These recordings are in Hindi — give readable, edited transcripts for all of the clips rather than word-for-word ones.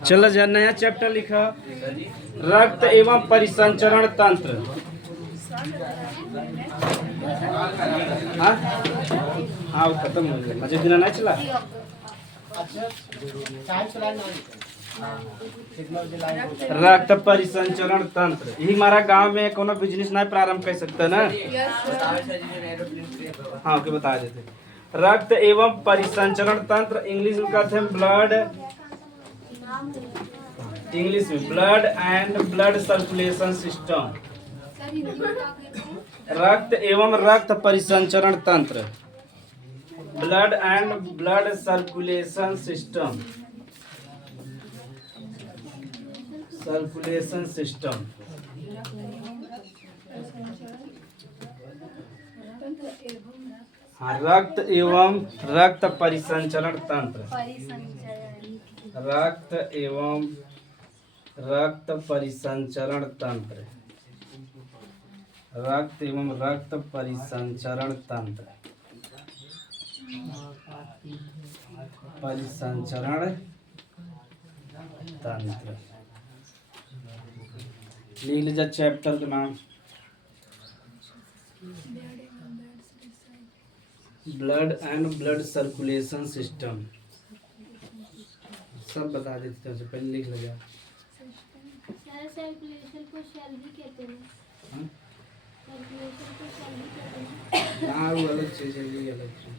चलो जा नया चैप्टर लिखा, रक्त एवं परिसंचरण तंत्र। हाँ हाँ वो खत्म हो गया, मजे दिन नहीं चला। रक्त परिसंचरण तंत्र, यही हमारा गांव में कोनो बिजनेस नहीं प्रारंभ कर सकता ना। हाँ ओके बता देते। रक्त एवं परिसंचरण तंत्र इंग्लिश में कहते हैं ब्लड, इंग्लिश में blood and blood circulation system. रक्त एवं रक्त परिसंचरण तंत्र, blood and blood circulation system, circulation system. हाँ रक्त एवं रक्त परिसंचरण तंत्र, रक्त एवं रक्त परिसंचरण तंत्र, रक्त एवं रक्त परिसंचरण तंत्र, परिसंचरण तंत्र। लिख लीजिए चैप्टर के नाम, blood and blood circulation system. सब बता देते हैं, पहले लिख लीजिए। सर्कुलेशन को सेल भी कहते हैं। सर्कुलेशन को सेल भी कहते हैं। हाँ वो अलग चीज है, ये अलग चीज।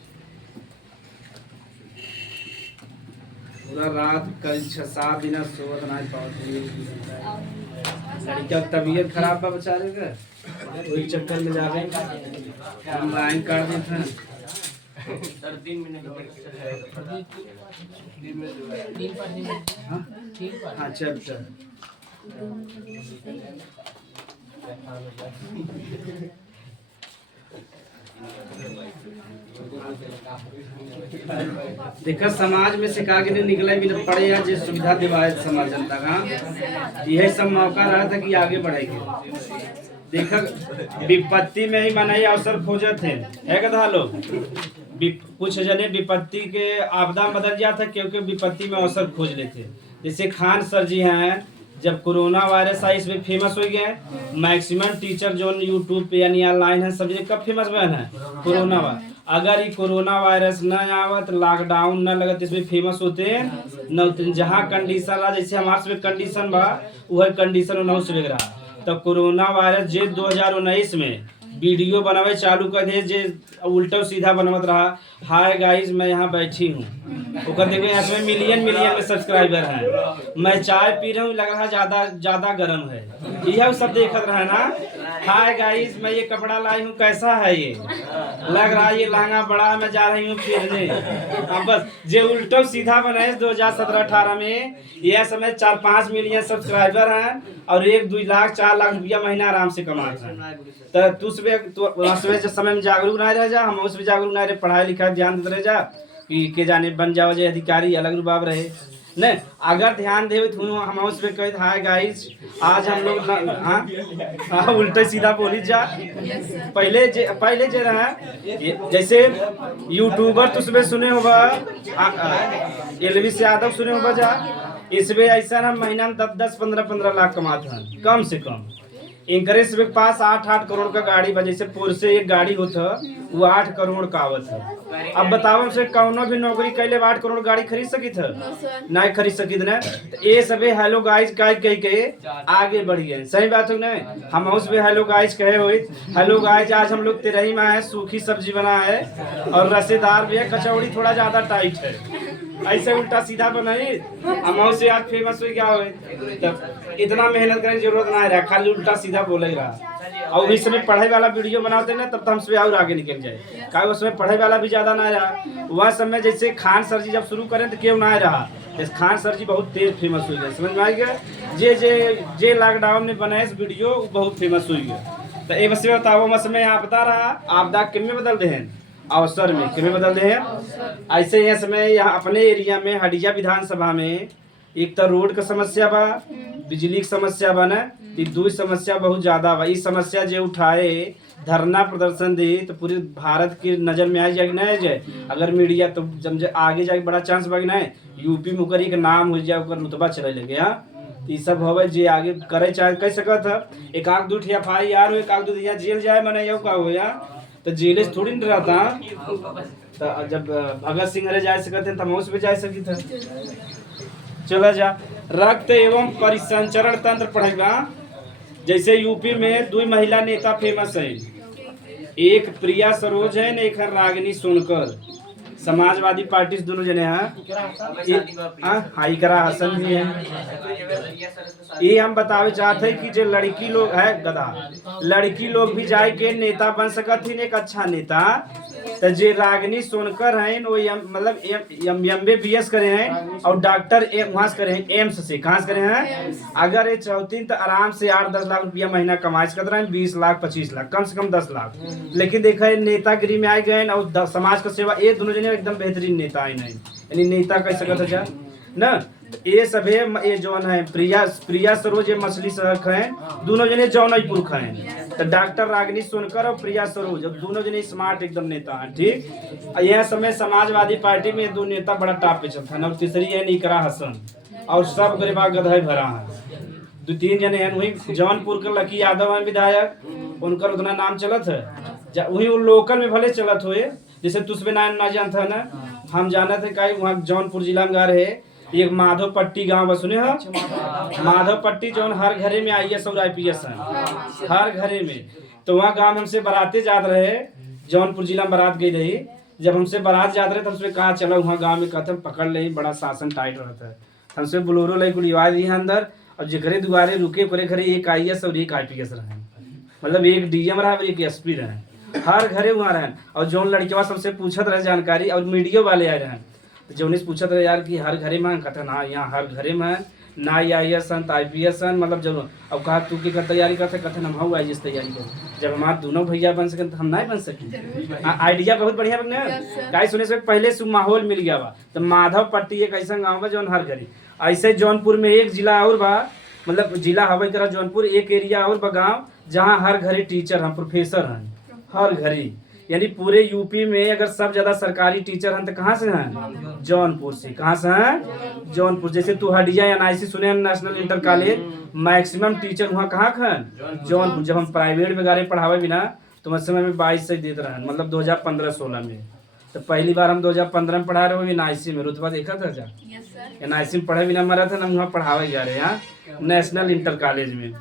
पूरा रात कल 6-7 दिन सोवत नहीं पाती, लड़की तबीयत खराब बा बेचारे का, वही चक्कर में जा रहे हैं। हम लाइन काट देते हैं। सर 3 मिनट हाँ चैप्टर देखा समाज में सिखा के नहीं निकले भी न पड़े या जो सुविधा दिवाए समाज जनता का, यही सब मौका रहा था कि आगे बढ़ेगी। देखा विपत्ति में ही मनाई अवसर खोजे थे, है कथा लोग। कुछ जने विपत्ति के आपदा में बदल जाता क्योंकि विपत्ति में अवसर खोज लेते। जैसे खान सर जी हैं, जब कोरोना वायरस आई इसमें फेमस हो गए। मैक्सिमम टीचर जो यूट्यूब पे यानी ऑनलाइन है सब कब फेमस हुए हैं, कोरोना वायरस। अगर ये कोरोना वायरस न आवत, लॉकडाउन न लगत, इसमें फेमस होते न। जहाँ कंडीशन रहा, जैसे हमारे सब कंडीशन बा वही कंडीशन उन्होंने से रहा। तो कोरोना वायरस जे 2019 में वीडियो बनावे चालू कर दे, जे उल्टा सीधा बनवत रहा, हाय गाइस मैं यहाँ बैठी हूँ, देखो इसमें मिलियन में सब्सक्राइबर हैं। मैं चाय पी रहा हूँ, लग रहा ज्यादा गर्म है, यह सब देखत रहा ना। हाय गाइस मैं ये कपड़ा लाई हूँ, कैसा है ये, लग रहा है ये लहंगा बड़ा, मैं जा रही हूँ फिरने। बस जे उल्टा सीधा बनाए 2017-18 में, यह समय 4-5 मिलियन सब्सक्राइबर हैं और 1-2 लाख 4 लाख रुपया महीना आराम से कमाते हैं। तो तू समय में जागरूक ना रह जा, हम उसमें जागरूक ना रहे, पढ़ाई लिखाई ध्यान देते रह जा कि के जाने बन जाओ जे अधिकारी अलग रुबाब रहे नहीं। अगर ध्यान दे हम उस पे कहे हाय गाइस आज हम लोग हाँ उल्टा सीधा बोली जा। पहले जे रहा जैसे यूट्यूबर तो उसमें सुने होगा, एलवीस यादव सुने होगा जा, इसमें ऐसा ना महीना में 10-10 15-15 लाख कमाते हैं कम से कम। इंकरेज के पास 8-8 करोड़ का गाड़ी बजे से पोर्से एक गाड़ी होता वो 8 करोड़ का आवत है। अब बताओ से कौनो भी नौकरी कैले 8 करोड़ गाड़ी खरीद सकी था, नहीं खरीद सकी ना। तो ये सबे हेलो गाइस कह के आगे बढ़ गए, सही बात हो ना। हम उस पे हेलो गाइस कहे हुए, हेलो गाइस आज हम लोग तिरही में है, सूखी सब्जी बना है और रसेदार भी है, कचौड़ी थोड़ा ज्यादा टाइट है, ऐसे उल्टा सीधा बनाई हम से आज फेमस हो गया हो। तब इतना मेहनत करने की जरूरत ना रहा, खाली उल्टा सीधा बोले रहा। और इस समय पढ़ाई वाला वीडियो बनाते ना तब तो हमसे और आगे निकल जाए, क्या उस समय पढ़ाई वाला भी ज्यादा ना रहा। वह समय जैसे खान सर जी जब शुरू करें तो क्यों ना रहा, खान सर जी बहुत तेज फेमस हो गए, समझ में आ गया। जे लॉकडाउन में बनाए वीडियो बहुत फेमस हो गया। तो एक बस बताओ समय आपदा रहा, आपदा किन में बदल दे हैं, अवसर में किमें बदल दे हैं। ऐसे ही समय यहाँ अपने एरिया में हडिया विधानसभा में एक तो रोड का समस्या बा, बिजली की समस्या बने तो दू समस्या बहुत ज्यादा बा। इस समस्या जे उठाए धरना प्रदर्शन दी तो पूरे भारत की नजर में आ जाए नहीं जाए। अगर मीडिया तो जब आगे जाके बड़ा चांस बा नहीं यूपी में ओकर एक नाम हो जाए, ओकर रुतबा चले लगे। तो ये सब होवे जे आगे करे चाहे कह सकत है। एक आग दू FIR हो, एक आग दू यहाँ जेल जाए मने यो का हो या तो जेल से थोड़ी नहीं रहता। तो जब भगत सिंह हरे जा सकते हैं तो हम उस पे जा सकते थे। चला जा रक्त एवं परिसंचरण तंत्र पढ़ेगा। जैसे यूपी में 2 महिला नेता फेमस है, एक प्रिया सरोज है न एक है रागिनी सोनकर। समाजवादी पार्टी से दोनों जने हैं। हाइकरा हसन भी है। ये हम बतावे चाहते हैं कि जो लड़की लोग है गधा, लड़की लोग भी जाए के नेता बन सकत ही एक अच्छा नेता। तो जे रागिनी सोनकर हैं वो मतलब MBBS करे हैं और डॉक्टर वहां से करे हैं एम्स से। कहाँ से करे हैं? अगर ये चाहती तो आराम से 8-10 लाख रुपया महीना कमा सकते हैं, 20 लाख 25 लाख कम से कम 10 लाख। लेकिन देखा है नेतागिरी में आए गए और समाज का सेवा ये दोनों जने एकदम बेहतरीन नेता है नहीं, यानी नेता कह सकते जा ना। ये सभे ये जौन है प्रिया सरोज ये मछली शहर हैं, दोनों जने जौनपुर हैं। तो डॉक्टर रागिनी सोनकर और प्रिया सरोज दोनों जने स्मार्ट एकदम नेता हैं। ठीक, यह समय समाजवादी पार्टी में 2 नेता बड़ा टॉप पे चलता है। और तीसरी है इकरा हसन और सब गरीबा गधे भरा है। 2-3 जने हैं वही जौनपुर के लकी यादव हैं विधायक, उनका उतना नाम चलत है। वही लोकल में भले चलत हुए जैसे तुस्बे ना जानता है ना, हम जाना थे कहीं वहाँ जौनपुर जिला में है एक माधव पट्टी गाँव सुने हो। माधव पट्टी जो हर घरे में IAS और IPS है हर घरे में। तो वहाँ गाँव में हमसे बाराते जात रहे, जौनपुर जिला में बारात गई रही। जब हमसे बारात जाते रहे तो हमसे कहा चलो वहाँ गाँव में कथम पकड़ ले, बड़ा शासन टाइट रहता है। हमसे बोलोरो ले गुलिवा दी है अंदर और जिगरे दुआरे रुके करे घरे एक IAS और एक IPS रहे, मतलब एक DM रहा और एक SP रहे। हर घरे वहाँ रहे और जो लड़कियों सबसे पूछत रहे जानकारी और मीडिया वाले आए रहे तो जो उन्हें पूछत रहे यार कि हर घरे में कहते ना यहाँ हर घरे में ना IAS IPS मतलब जरूर। अब कहा तू की तैयारी करते कहते हम हूँ IAS तैयारी कर। जब हमारे दोनों भैया बन सके तो हम नहीं बन सके। आइडिया बहुत बढ़िया बने का सुने से पहले से माहौल मिल गया बा। तो माधव पट्टी एक ऐसा गाँव बा जो हर घरे ऐसे जौनपुर में एक जिला और बा, मतलब जिला हवाई तरह जौनपुर एक एरिया और बा गाँव जहाँ हर घरे टीचर हैं प्रोफेसर हैं हर घरे। यानी पूरे यूपी में अगर सब ज्यादा सरकारी टीचर हैं तो कहाँ से हैं? जौनपुर से। कहाँ से हैं? जौनपुर। जैसे तू हडिया NIC सुने national inter college, maximum teacher वहाँ कहाँ हैं? जौनपुर। जब हम प्राइवेट में गारे पढ़ावे बिना तो उस समय में 22 से देते रहे, मतलब 2015-16 में। तो पहली बार हम 2015 में पढ़ा रहे हो NIC में, रुतबा देखा था जा NIC में पढ़े बिना मरा था ना, वहाँ पढ़ावे जा रहे हैं नेशनल इंटर कॉलेज में।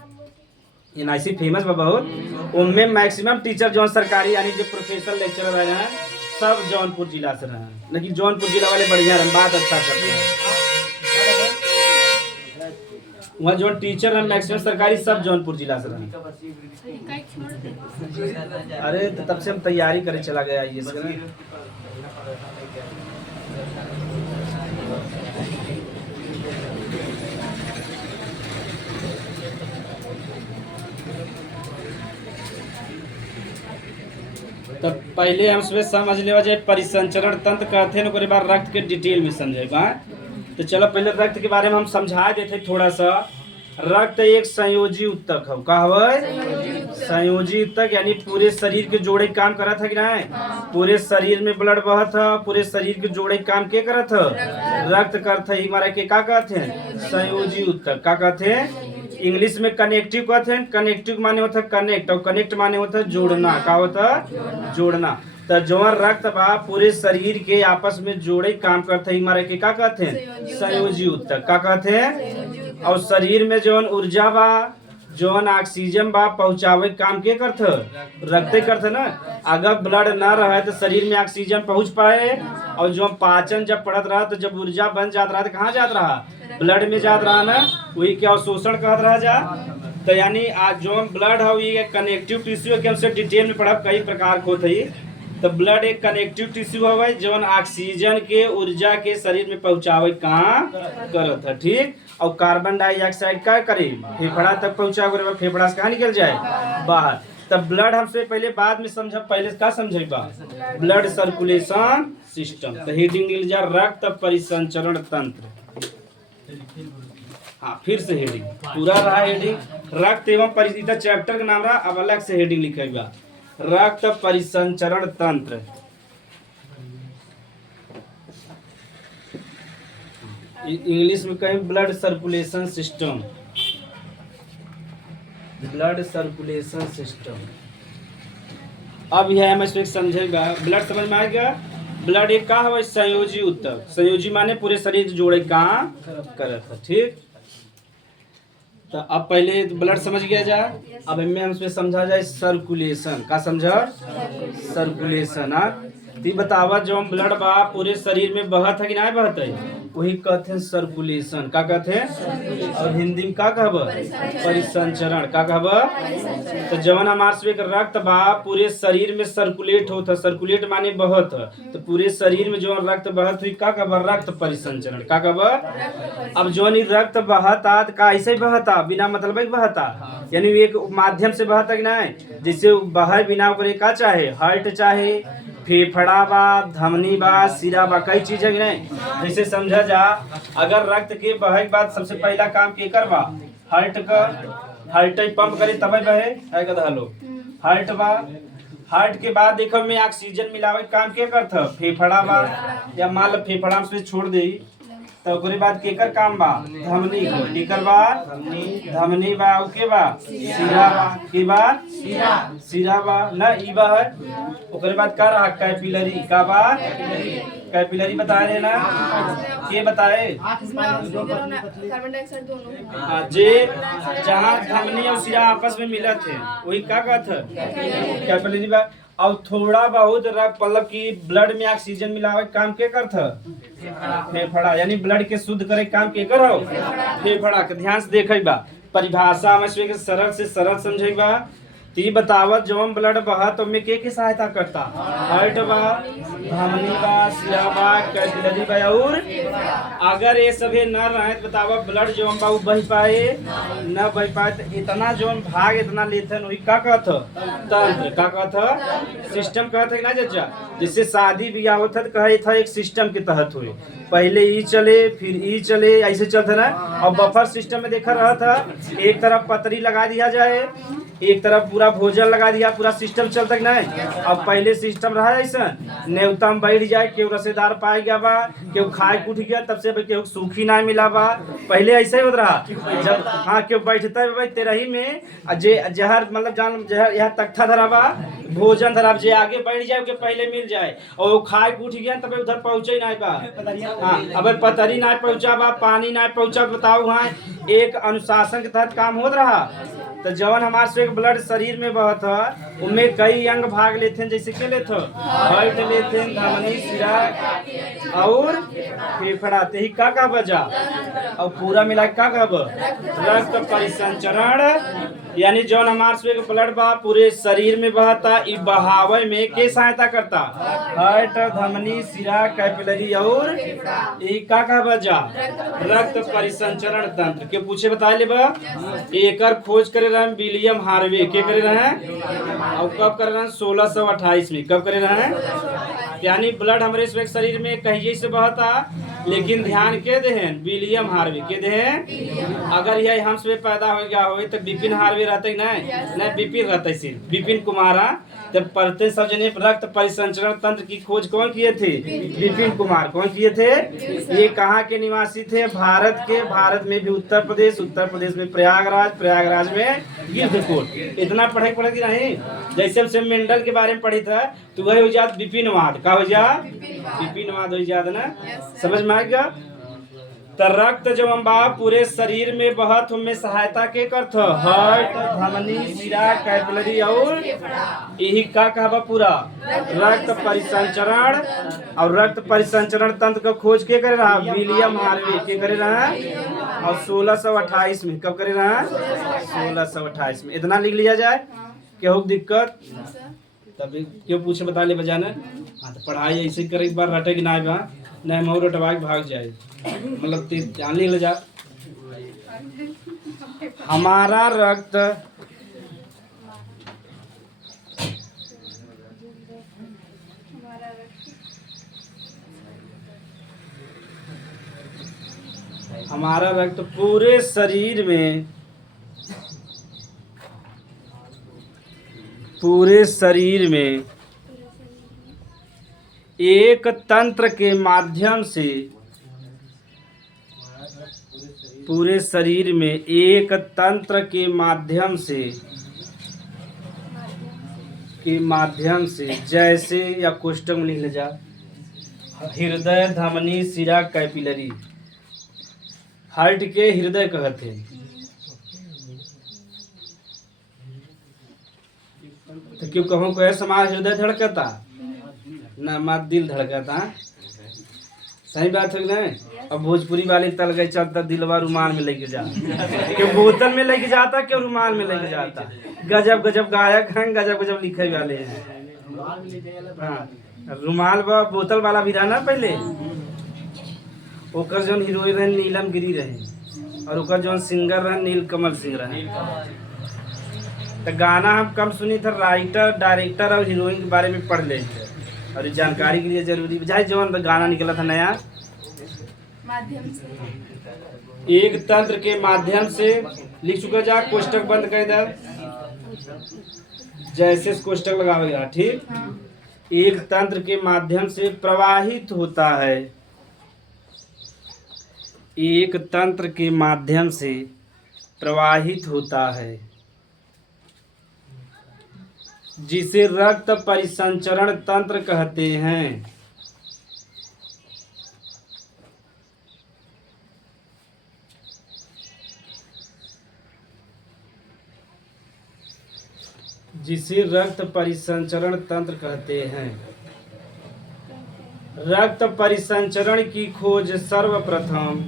NIC फेमस बा बहुत। उनमें मैक्सिमम टीचर जो सरकारी यानी जो प्रोफेसर लेक्चरर रहे हैं सब जौनपुर जिला से रहे हैं। लेकिन जौनपुर जिला वाले बढ़िया रहे, बात अच्छा करते हैं। वहाँ जो टीचर है मैक्सिमम सरकारी सब जौनपुर जिला से रहे। अरे तो तब से हम तैयारी करे चला गया IAS का। तब पहले हम सुबह समझ ले जाए परिसंचरण तंत्र कहते हैं, बार रक्त के डिटेल में समझेगा। तो चलो पहले रक्त के बारे में हम समझा देते थोड़ा सा। रक्त एक संयोजी उत्तक है। का है? संयोजी उत्तक यानी पूरे शरीर के जोड़े काम करा था कि नहीं? पूरे शरीर में ब्लड बहा था, पूरे शरीर के जोड़े काम के करा था? रक्त करता ही हमारा के का कहते हैं? संयोजी उत्तक। का कहते हैं? इंग्लिश में कनेक्टिव कहते हैं। कनेक्टिव माने होता है कनेक्ट और कनेक्ट माने होता है जोड़ना। का होता है? जोड़ना। तो जो रक्त बा पूरे शरीर के आपस में जोड़े काम करते हैं हमारे के का कहते हैं? संयोजी उत्तक। का कहते हैं? और शरीर में जौन ऊर्जा बा जौन ऑक्सीजन बा पहुँचावे काम के करते? रखते करते ना। अगर ब्लड ना रहे तो शरीर में ऑक्सीजन पहुँच पाए और जो पाचन जब पड़त रहा तो जब ऊर्जा बन जात रहा तो कहाँ जात रहा? ब्लड में जात रहा ना, वही क्या अवशोषण कहत रहा जा। तो यानी आज जो ब्लड है ये कनेक्टिव टिश्यू के हमसे डिटेल में पढ़ा कई प्रकार को थी। तो ब्लड एक कनेक्टिव टिश्यू है जौन ऑक्सीजन के ऊर्जा के शरीर में पहुँचावे काम करत है। ठीक, और कार्बन डाइऑक्साइड का करे फेफड़ा तक पहुँचावे, फेफड़ा से कहाँ निकल जाए? बाहर। तब ब्लड हमसे पहले बाद में समझ, पहले का समझेगा? Blood circulation system. तो हेडिंग मिल जा रक्त परिसंचरण तंत्र। हाँ फिर से हेडिंग पूरा रहा हेडिंग रक्त एवं परिचित चैप्टर का नाम रहा। अब अलग से हेडिंग लिखेगा रक्त परिसंचरण तंत्र। इंग्लिश में कहें blood circulation system, blood circulation system. अब यह हम इसमें समझेगा ब्लड समझ में आ गया। ब्लड एक का है संयोजी उत्तक, संयोजी माने पूरे शरीर जोड़े कहाँ करत है। ठीक, तो अब पहले ब्लड समझ गया जाए। अब इनमें हम इसमें समझा जाए सर्कुलेशन का, समझा सर्कुलेशन। ती बतावा जो हम ब्लड बा पूरे शरीर में बहत है कि नहीं बहत है, वही कहते हैं सर्कुलेशन। का कहते हैं और हिंदी में का कहब परिसंचरण। का कहब तो जवन हमारे से एक रक्त बा पूरे शरीर में सर्कुलेट होता, सर्कुलेट माने बहत, तो पूरे शरीर में जो रक्त बहत हुई का कहब रक्त परिसंचरण। का कहब अब जो रक्त बहता का ऐसे ही बहता बिना मतलब बहता, यानी एक माध्यम से बहता कि नहीं, जैसे बहे बिना ओकरे का चाहे हार्ट चाहे फेफड़ा बा धमनी बा सिरा बा कई चीज है कि नहीं। जैसे समझा जा अगर रक्त के बहे के बाद सबसे पहला काम के कर बा हार्ट का, हार्ट पंप करे तब बहे है का हलो हार्ट बा। हार्ट के बाद देखो में ऑक्सीजन मिलावे काम के करता फेफड़ा बा, या मान लो फेफड़ा से छोड़ दे तो ओकरे बाद केकर काम बा धमनी को, केकर बा धमनी बा ओके बा सिरा बा के बाद सिरा बा ना ई बा है। ओकरे बाद का रहा कैपिलरी। का बा कैपिलरी बता रहे ना के बताए कार्बन डाइऑक्साइड दोनों जे जहाँ धमनी और सिरा आपस में मिला थे वही का कहत कैपिलरी बा। और थोड़ा बहुत मतलब कि ब्लड में ऑक्सीजन मिलावे काम के करत फेफड़ा, यानी ब्लड के शुद्ध करे काम के कर फेफड़ा के। ध्यान से देखे बा परिभाषा में सरल से सरल समझे बा। ती बतावत जवन ब्लड बहा तो में के सहायता करता हार्ट बा धमनी बा सिरा बा कैपिलरी बा। और अगर ये सभी न रहे तो बतावा ब्लड जो बा वो बह पाए न बह पाए तो इतना जो भाग इतना लेथन वही का कहत तंत्र। का कहत सिस्टम कहत है ना चाचा। जिससे शादी ब्याह होता तो कहे था एक सिस्टम के तहत हुए, पहले ई चले फिर ई चले ऐसे चलता ना। और बफर सिस्टम में देखा रहा था एक तरफ पतरी लगा दिया जाए एक तरफ पूरा भोजन लगा दिया, पूरा सिस्टम चलता कि नहीं। अब पहले सिस्टम रहा ऐसा नेवता में बैठ जाए केहू रसेदार पाए गया बा केहू खाए उठ गया तब से केहू सूखी ना मिला बा, पहले ऐसे ही होता रहा। जब हाँ केहू बैठता है तेरही में जे जहर मतलब जान जहर यहाँ तख्ता धरा बा भोजन धरा जे आगे बैठ जाए के पहले मिल जाए और वो खाए उठ गया तब उधर पहुंचे नहीं बा। हाँ अब पतरी ना पहुंचा बा पानी ना पहुंचा बताओ वहाँ एक अनुशासन के तहत काम होता रहा। तो जवन हमारे से एक ब्लड शरीर में बहत है उनमें कई अंग भाग लेते हैं, जैसे के लेते हार्ट लेते हैं धमनी सिरा और फेफड़ा ते ही का बजा और पूरा मिला का कब रक्त परिसंचरण। यानी जौन हमारे से एक ब्लड बा पूरे शरीर में बहता ई बहावे में के सहायता करता हार्ट धमनी सिरा कैपिलरी और ई का बजा रक्त परिसंचरण तंत्र के पूछे बता ले बा। एकर खोज करे रहे विलियम हार्वे के करे रहे और कब करे रहे 1628 में। कब करे रहे यानी ब्लड हमारे शरीर में कहिए से बहता लेकिन ध्यान के देहन विलियम हार्वे के देहन। अगर यह हम से पैदा हो गया हो तो विपिन हार्वे रहते नहीं विपिन रहते सिर्फ विपिन कुमार। तब पढ़ते सब जने रक्त परिसंचरण तंत्र की खोज कौन किए थे विपिन कुमार। कौन किए थे ये कहाँ के निवासी थे भारत के, भारत में भी उत्तर प्रदेश में प्रयागराज, प्रयागराज में गिद्धकोट। इतना पढ़े की नहीं। जैसे हमसे मेंडल के बारे में पढ़ी था तो वही हो जात विपिनवाद। का हो जा विपिनवाद हो जात ना, समझ में आ गया। तो रक्त जो बा पूरे शरीर में बहत में सहायता के करत हार्ट धमनी सिरा कैपिलरी और यही का कहबा पूरा रक्त परिसंचरण। और रक्त परिसंचरण तंत्र का खोज के करे रहा विलियम हार्वे के करे रहा और 1628 में। कब करे रहा 1628 में। इतना लिख लिया जाए केहू दिक्कत तभी क्यों पूछे बता ले बजाना। हाँ तो पढ़ाई ऐसे करे एक बार रटे कि ना बा नहीं मोर रटवा के भाग जाए मतलब ध्यान ले जा। हमारा रक्त हमारा रक्त पूरे शरीर में एक तंत्र के माध्यम से जैसे या कोष्ठक में लिख ले जा हृदय धमनी शिरा कैपिलरी। हार्ट के हृदय कहते हैं। तो क्यों कहूँ को समाज हृदय धड़कता ना मत दिल धड़कता। सही बात है ना। अब भोजपुरी वाले तल गए चलता दिलवा रुमाल में लेके जा क्यों बोतल में लेके जाता क्यों रुमाल में लेके जाता। गजब गजब गायक हैं गजब गजब लिखे वाले हैं। हाँ रुमाल व बोतल वाला भी रहा ना पहले। ओकर जौन हीरोइन रहे नीलम गिरी रहे और ओकर जौन सिंगर रहे नीलकमल सिंह रहे। तो गाना हम कम सुनी था राइटर डायरेक्टर और हीरोइन के बारे में पढ़ ले और ये जानकारी के लिए जरूरी जाए। जौन गाना निकला था नया माध्यम से एक तंत्र के माध्यम से लिख चुका जा कोष्टक बंद कर दे जैसे कोष्टक लगावेगा ठीक। एक तंत्र के माध्यम से प्रवाहित होता है। एक तंत्र के माध्यम से प्रवाहित होता है जिसे रक्त परिसंचरण तंत्र कहते हैं। जिसे रक्त परिसंचरण तंत्र कहते हैं। रक्त परिसंचरण की खोज सर्वप्रथम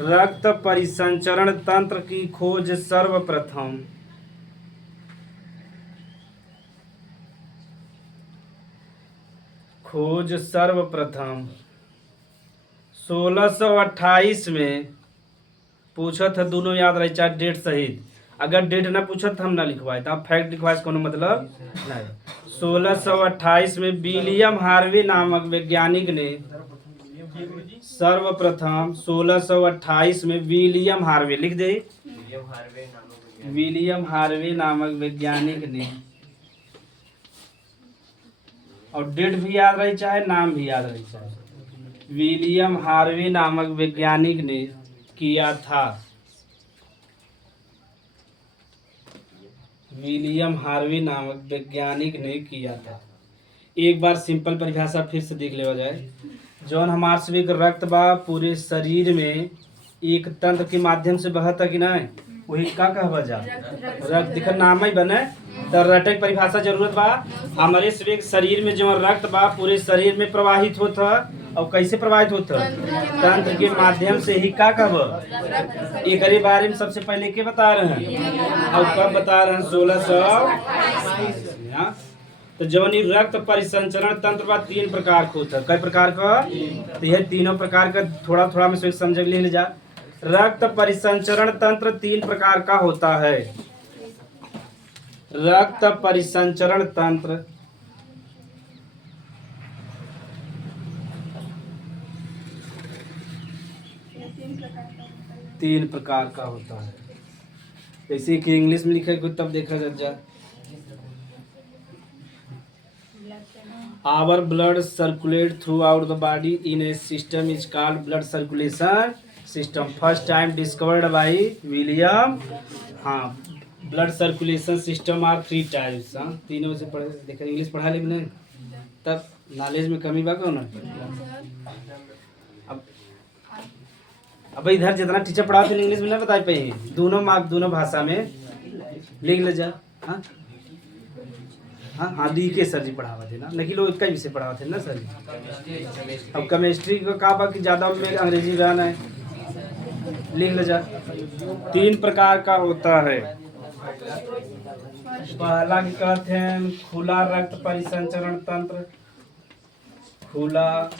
रक्त परिसंचरण तंत्र की खोज सर्वप्रथम 1628 में पूछा था। दोनों याद रहे चाहे डेट सहित। अगर डेट ना पूछा तो हम ना लिखवाए तो आप फैक्ट लिखवाए कोनो मतलब नहीं। 1628 में विलियम हार्वे नामक वैज्ञानिक ने सर्वप्रथम 1628 में विलियम हार्वे लिख दे। विलियम हार्वे नामक वैज्ञानिक ने और डेट भी याद रही चाहे नाम भी याद रही चाहे। विलियम हार्वे नामक वैज्ञानिक ने किया था। विलियम हार्वे नामक वैज्ञानिक ने किया था। एक बार सिंपल परिभाषा फिर से देख लेवा जाए। जौन हमार से एक रक्त बा पूरे शरीर में एक तंत्र के माध्यम से बहता कि नहीं वही का कहवा जा रक्त दिखा नाम ही बने तो रटे की परिभाषा जरूरत बा। हमारे शरीर में जो रक्त बा पूरे शरीर में प्रवाहित होता और कैसे प्रवाहित होता तंत्र के माध्यम से ही का कहब। एक बारे में सबसे पहले के बता रहे हैं और कब बता रहे हैं 1600। तो जौन रक्त परिसंचरण तंत्र बा 3 प्रकार का होता है। कई प्रकार का तो यह तीनों प्रकार का थोड़ा थोड़ा में से समझ ले जा। रक्त परिसंचरण तंत्र 3 प्रकार का होता है। रक्त परिसंचरण तंत्र 3 प्रकार का होता है। जैसे कि इंग्लिश में लिखा है तब देखा जा। Our blood circulate throughout the body in a system is called blood circulation system. First time discovered by William. हाँ blood circulation system are 3 types. हाँ तीनों से पढ़े देखा इंग्लिश पढ़ा ले नहीं तब नॉलेज में कमी बा कौन। अब इधर जितना टीचर पढ़ाते हैं इंग्लिश में नहीं बता पाए दोनों भाषा में लिख ले जा। हाँ हाँ हाँ डी के सर जी पढ़ावा थे ना लेकिन लोग कई विषय पढ़ावा थे ना सर जी। अब केमिस्ट्री का कहा कि ज़्यादा में अंग्रेजी रहना है लिख ले जा। 3 प्रकार का होता है। पहला की कहते हैं खुला रक्त परिसंचरण तंत्र। खुला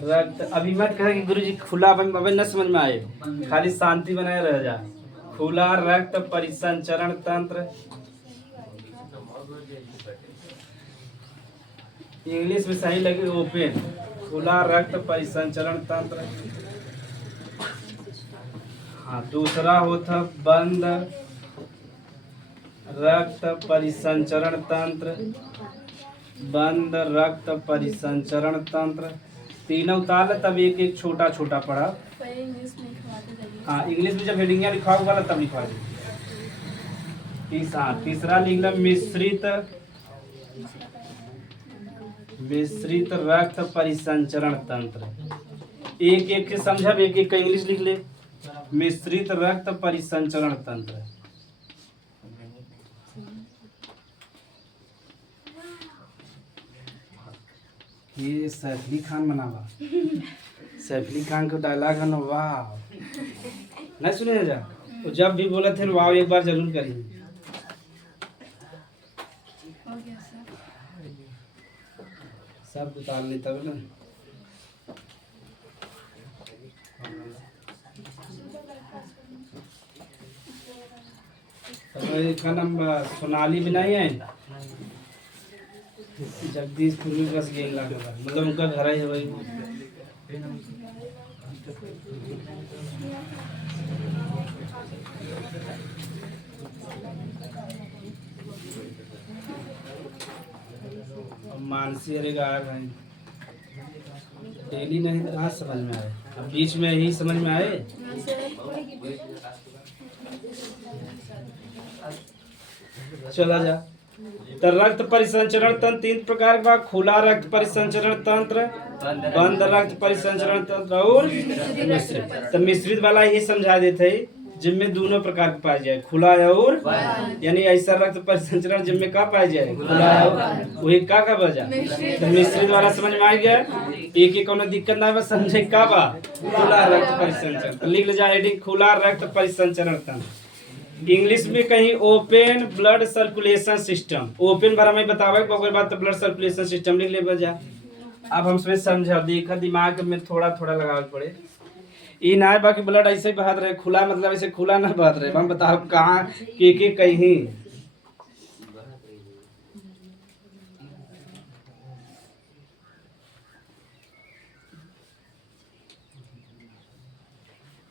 रक्त अभी मत कहे कि गुरुजी खुला अभी न समझ में आए खाली शांति बनाए रह जा। खुला रक्त परिसंचरण तंत्र इंग्लिश में सही लगे ओपन खुला रक्त परिसंचरण तंत्र। हाँ, दूसरा होता बंद रक्त परिसंचरण तंत्र। बंद रक्त परिसंचरण तंत्र। तीनों उतार ले, तब एक एक छोटा छोटा पढ़ा। पहले इंग्लिश में लिखवाते थे। हाँ, इंग्लिश में जब हेडिंग लिखवा वाला तब लिखवा दे। तीसरा लिख लो मिश्रित रक्त परिसंचरण तंत्र। एक एक के समझा, एक एक का इंग्लिश लिख ले। मिश्रित रक्त परिसंचरण तंत्र। ये सैफ अली खान बनावा। सैफ अली खान का डायलॉग है ना, वाह नहीं सुने जा। वो जब भी बोले थे वाह एक बार जरूर करेंगे। हो गया सर। सब उतार ले तब ना। का नाम सोनाली भी नहीं है, जगदीशपुर में बस गेल लागे बा। मतलब उनका घर है भाई। मानसी अरे गायब है। डेली नहीं तो कहाँ समझ में आए, अब बीच में ही समझ में आए। चला जा। तो रक्त परिसंचरण तंत्र तीन प्रकार का, खुला रक्त परिसंचरण तंत्र, बंद रक्त परिसंचरण तंत्र और मिश्रित। तो मिश्रित वाला ही समझा देते हैं, जिनमें दोनों प्रकार के पाए जाए, खुला और यानी ऐसा रक्त परिसंचरण जिनमें का पाए जाए, खुला और वही का बजा। तो मिश्रित वाला समझ में आ गया। एक एक कोनो दिक्कत ना है, बस समझे का बा खुला रक्त परिसंचरण। तो लिख ले जा हेडिंग खुला रक्त परिसंचरण तंत्र। इंग्लिश में कहीं open blood circulation system. Open बारे में बतावे, ओकर बाद तो ब्लड सर्कुलेशन सिस्टम लिख ले बजा। अब हम इसमें समझा, देखा दिमाग में थोड़ा थोड़ा लगावे पड़े। ई ना बाकी ब्लड ऐसे ही बहत रहे, खुला मतलब ऐसे खुला ना बहत रहे। हम बताओ कहाँ के कहीं।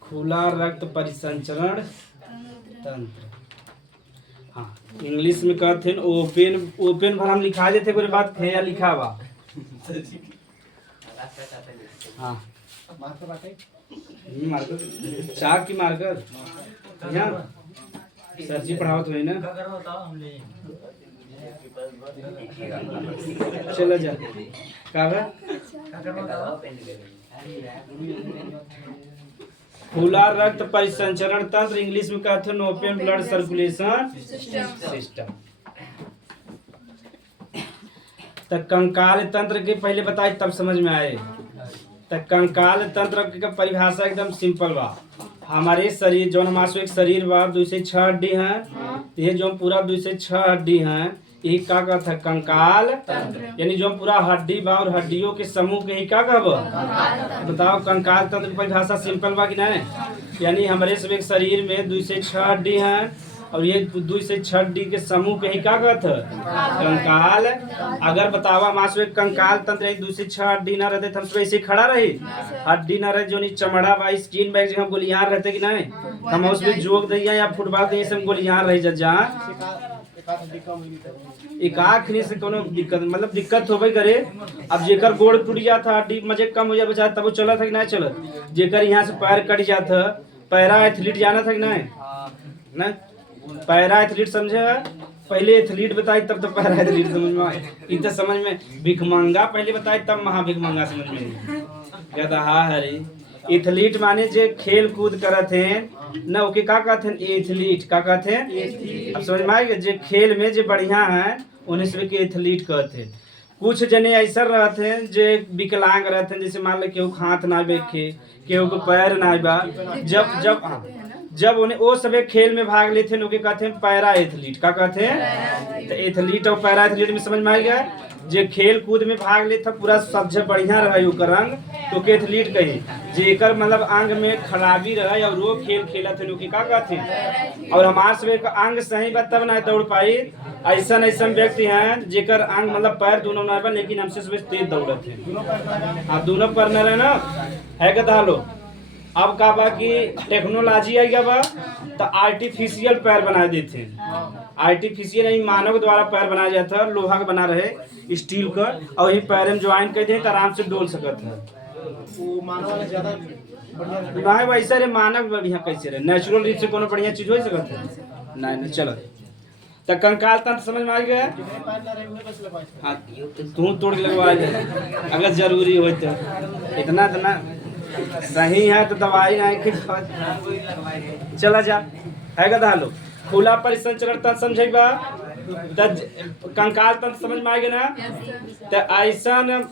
खुला रक्त परिसंचरण तंत्र। हाँ, इंग्लिश में कहते हैं ओपन। ओपन भर हम लिखा देते, कोई बात है या लिखा हुआ। हाँ, मार्कर चाक की मार्कर सर जी पढ़ावत हुई ना। चलो जा का खुला रक्त परिसंचरण तंत्र, इंग्लिश में कहते हैं ओपन ब्लड सर्कुलेशन सिस्टम। तो कंकाल तंत्र के पहले बताए तब समझ में आए। तो कंकाल तंत्र की परिभाषा एकदम सिंपल बा। हमारे शरीर जो हमारे एक शरीर बा 2 से 6 हड्डी हैं। ये जो पूरा 2 से 6 हड्डी हैं, ये का कहता है कंकाल तंत्र। यानी जो पूरा हड्डी बा और हड्डियों के समूह के ही का कहब। बताओ कंकाल तंत्र की परिभाषा सिंपल बा कि नहीं। यानी हमारे सब एक शरीर में 2 से 6 हड्डी हैं और ये 2 से 6 हड्डी के समूह के ही का कहत है कंकाल। अगर बतावा मासो एक कंकाल तंत्र एक 2 से 6 हड्डी ना रहते हम सब ऐसे खड़ा रही। हड्डी ना रहे जो नहीं चमड़ा बा स्किन बैग जो हम गोलियां रहते कि नहीं, हम उसमें जोग दिया या फुटबॉल दिए सब गोलियां रही जा। एक आखिरी से कोनो दिक्कत मतलब दिक्कत होबे करे। अब जेकर गोड़ टूट जाता हड्डी मजे कम हो जा बचा तब वो चला था कि नहीं चलत। जेकर यहाँ से पैर कट जाता पैरा एथलीट जाना था कि नहीं ना। पैरा एथलीट समझे, पहले एथलीट बताई तब तो पैरा एथलीट समझ में आए। इतना समझ में भिखमंगा पहले बताई तब महाभिखमंगा समझ में गधा हरे। एथलीट माने जे खेल कूद करत हैं ना, ओके का कहते हैं एथलीट। का कहते हैं अब समझ में आएगा। जे खेल में जे बढ़िया है उन्हें से के एथलीट कहते हैं। कुछ जने ऐसा रहते हैं जे विकलांग रहते हैं, जैसे मान लो केहू हाथ ना बेखे, केहू को पैर ना बा। जब उन्हें वो सब खेल में भाग लेते हैं, कहते हैं पैरा एथलीट। का कहते हैं तो एथलीट और पैरा एथलीट में समझ में आ गया। जे खेल कूद में भाग लेता पूरा सबसे बढ़िया रहे ओकर अंग तो के एथलीट कही। जेकर मतलब अंग में खराबी रहे और वो खेल खेलत है का कहते हैं। और हमारे सब अंग सही बा तब ना दौड़ पाई। ऐसा ऐसा व्यक्ति हैं जेकर अंग मतलब पैर दोनों ना बा लेकिन हमसे सुबह तेज दौड़त है। हाँ दोनों पैर न रहे ना है गधा लो। अब का बा कि टेक्नोलॉजी आई बा तो आर्टिफिशियल पैर बना देते हैं। आर्टिफिशियल नहीं मानव द्वारा पैर बनाया जाता है, लोहा का बना रहे स्टील का और वही पैर में ज्वाइन कर दे तो आराम से डोल सकता है। भाई वैसा रे मानव बढ़िया कैसे रहे नेचुरल रूप से कोनो बढ़िया चीज हो सकता है नहीं नहीं चलो तो कंकाल तंत्र समझ में आ गया। हाँ तू तोड़ के लगवा दे अगर जरूरी हो तो इतना इतना सही है तो दवाई नहीं कि चला जा है गधा लो खुला परिसंचरण तंत्र समझेगा कंकाल तंत्र समझ में आ गया ना। तो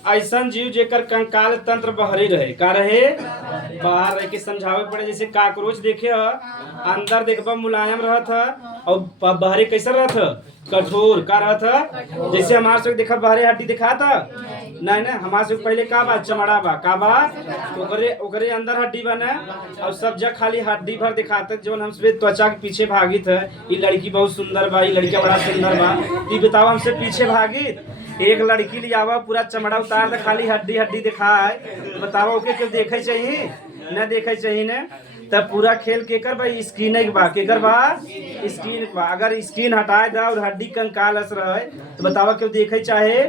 ऐसा जीव जेकर कंकाल तंत्र बहरी रहे का रहे बाहर रह के समझावे पड़े। जैसे काकरोच देखे अंदर देखबा मुलायम रहत है और बाहरी कैसा रहत है कठोर का रहत है। जैसे हमारे से देखा बाहरी हड्डी दिखा था नहीं ना हमारे से पहले का बा चमड़ा बा का बा ओकरे अंदर हड्डी बना और सब जगह खाली हड्डी भर दिखाते जो हमसे त्वचा के पीछे भागित है। ये लड़की बहुत सुंदर बा ये लड़का बड़ा सुंदर बा ये बताओ हमसे पीछे भागित एक लड़की लियावा पूरा चमड़ा उतार दे खाली हड्डी हड्डी दिखाए बताओ ओके क्यों देखे चाहिए न देखे चाहिए न तब पूरा खेल केकर भाई स्किन बा केकर बा स्किन बा। अगर स्किन हटाए दा और हड्डी कंकाल अस रहे तो बतावा क्यों देखे चाहे।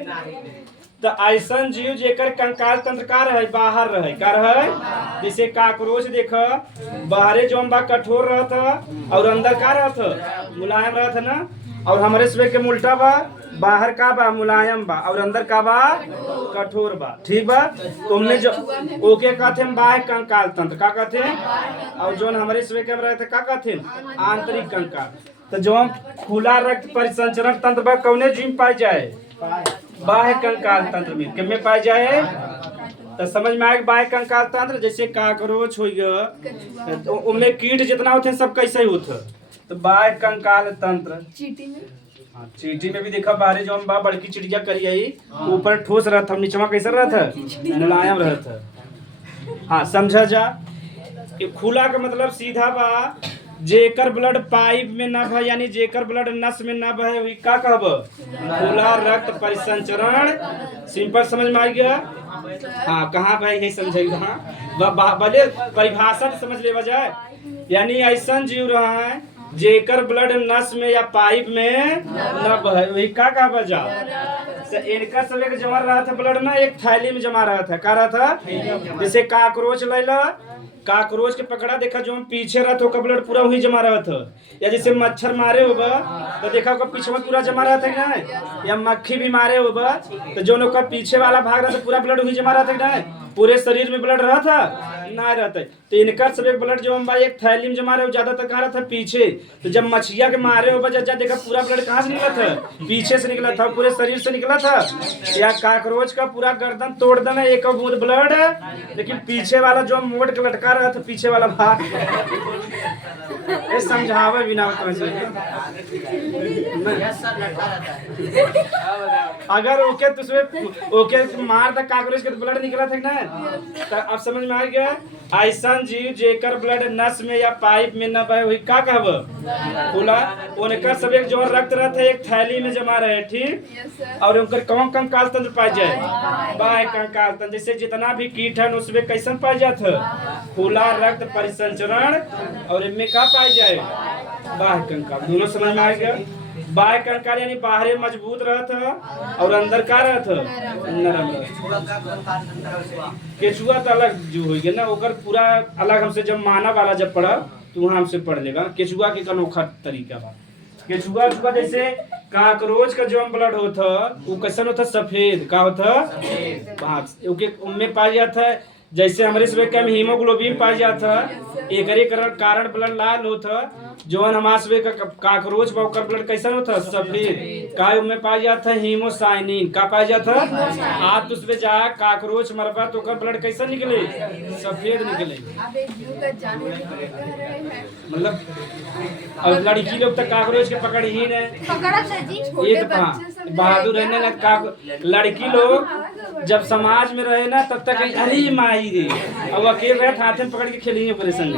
तो ऐसा जीव जेकर कंकाल तंत्र का रहे बाहर रहे का रहे। जैसे काकरोच देख बाहरे जो बा कठोर रहता और अंदर का रहता मुलायम रहता ना और हमारे सुबह के उल्टा बा बाहर का बा मुलायम बा और अंदर का बा कठोर बा ठीक बा। तुमने जो ओके कहते हैं बाह्य कंकाल तंत्र का कहते हैं और जो हमारे सुबह के रहते का कहते हैं आंतरिक कंकाल। तो जो खुला रक्त परिसंचरण तंत्र बा कौने जीव में पाई जाए बाह्य कंकाल तंत्र में किसमें पाई जाए। तो समझ में आएगा बाह्य कंकाल तंत्र जैसे काकरोच हो गया तो उनमें कीट जितना होते हैं सब कैसे ही होते तो बाह्य कंकाल तंत्र। चीटी में हाँ चींटी में भी देखा बाहरी जो बा बड़की चिड़िया करी आई ऊपर ठोस रहा था नीचवा कैसा रहा था मुलायम रहा था। हाँ समझा जा ये खुला का मतलब सीधा बा जेकर ब्लड पाइप में ना बहे यानी जेकर ब्लड नस में ना बहे वही का कहब खुला रक्त परिसंचरण। सिंपल समझ में आ गया। हाँ कहाँ बहे यही समझेगा। हाँ भले परिभाषा समझ ले बजाय यानी ऐसा जीव रहा है जेकर ब्लड नस में या पाइप में न बहे वही का बजा। तो इनका सब एक जमा रहा था ब्लड ना एक थैली में जमा रहा था का रहा था। जैसे काकरोच ले ला काकरोच के पकड़ा देखा जो हम पीछे रहा था ब्लड पूरा वही जमा रहा था। या जैसे मच्छर मारे होगा तो देखा पीछे में पूरा जमा रहा था ना या मक्खी भी मारे होगा तो जो लोग का पीछे वाला भाग रहा था पूरा ब्लड वही जमा रहा था ना पूरे शरीर में ब्लड रहा था ना रहता है। तो इनका सब एक ब्लड जो हम भाई एक थैली में जमा रहे हो ज्यादातर कहाँ रहा था पीछे। तो जब मछलिया के मारे हो जा देखा पूरा ब्लड कहाँ से निकला था पीछे से निकला था पूरे शरीर से निकला था। या काकरोच का पूरा गर्दन तोड़ देना एक बूंद ब्लड लेकिन पीछे वाला जो मोड़ के लटका रहा था पीछे वाला भाग ये समझावे बिना अगर ओके तो ओके मार द काकरोच के ब्लड निकला था ना। तो अब समझ में आ गया ऐसा जीव जेकर ब्लड नस में या पाइप में न बहे हुई का कहब खुला उनका सब एक जो रक्त रहता है एक थैली में जमा रहे ठीक। और उनकर कौन कंकाल तंत्र पाई जाए बाह्य कंकाल तंत्र। जैसे जितना भी कीट है उसमें कैसन पाई जाता है खुला रक्त परिसंचरण और इनमें का पाई जाए बाह्य कंकाल। दोनों समझ में आ गया। बाह्य कंकाल यानी बाहरे मजबूत रहता और अंदर का रहता नरम रहता। केचुआ तो अलग जो हो गया ना ओकर पूरा अलग हमसे जब मानव वाला जब पढ़ा तो वहाँ हमसे पढ़ लेगा। केचुआ के अनोखा तरीका बा। केचुआ जैसे काकरोच का जो ब्लड होता वो कैसा होता सफेद का होता उनमें पाया जाता है। जैसे हमारे सुबह के हीमोग्लोबिन पाया जाता एक कारण ब्लड लाल होता जो हमारे सुबह का काकरोच का ब्लड कैसा होता सफेद का में पाया जाता है हीमोसाइनिन का पाया जाता आप उसमें जा काकरोच मरबा तो ब्लड कैसा निकले सफेद निकले। मतलब अब लड़की लोग तक काकरोच के पकड़ ही नहीं ये तो बहादुर रहने लड़की लोग जब समाज में रहे ना तब तक अरे माई आई रे अब अकेले रहे हाथे में पकड़ के खेलेंगे पूरे संग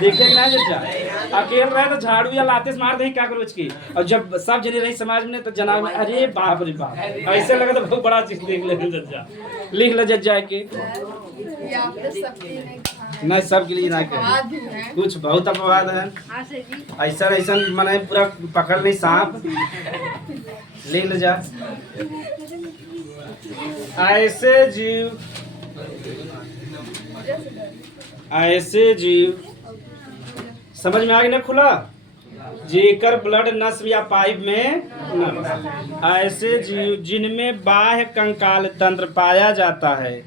देखे ना जच्चा अकेले रहे तो झाड़ू या लाते से मार दे क्या करो इसकी और जब सब जने रही समाज में तो जनाब अरे बाप रे बाप ऐसे लगा तो बहुत बड़ा चीज देख ले जज्जा लिख ले जज्जा के नहीं सबके लिए ना कर कुछ बहुत अपवाद है ऐसा ऐसा मने पूरा पकड़ नहीं सांप ले ले जा ऐसे जीव समझ में आ गया ना खुला जेकर ब्लड नस या पाइप में न ऐसे जीव जिनमें बाह्य कंकाल तंत्र पाया जाता है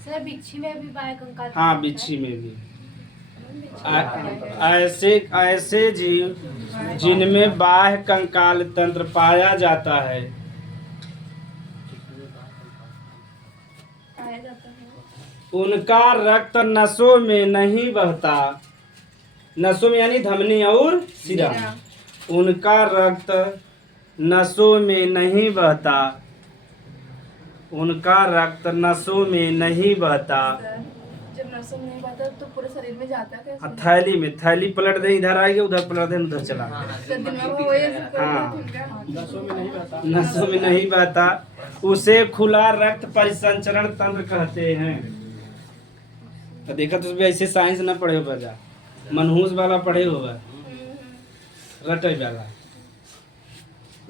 सर बिच्छी में भी बाह्य कंकाल हाँ बिच्छी में भी ऐसे जीव जिनमें बाह्य कंकाल तंत्र पाया जाता है उनका रक्त नसों में नहीं बहता नसों में यानी धमनी और सिरा उनका रक्त नसों में नहीं बहता उनका रक्त नसों में नहीं बहता जब नसों में नहीं बहता तो पूरे शरीर में जाता है कैसे? थैली में थैली पलट दे इधर आएगी उधर पलट दे उधर चला तो दिमाग में वही हाँ। नसों में नहीं बहता उसे खुला रक्त परिसंचरण तंत्र कहते हैं तो देखा तो ऐसे साइंस ना पढ़े होगा जा मनहूस वाला पढ़े होगा रटे वाला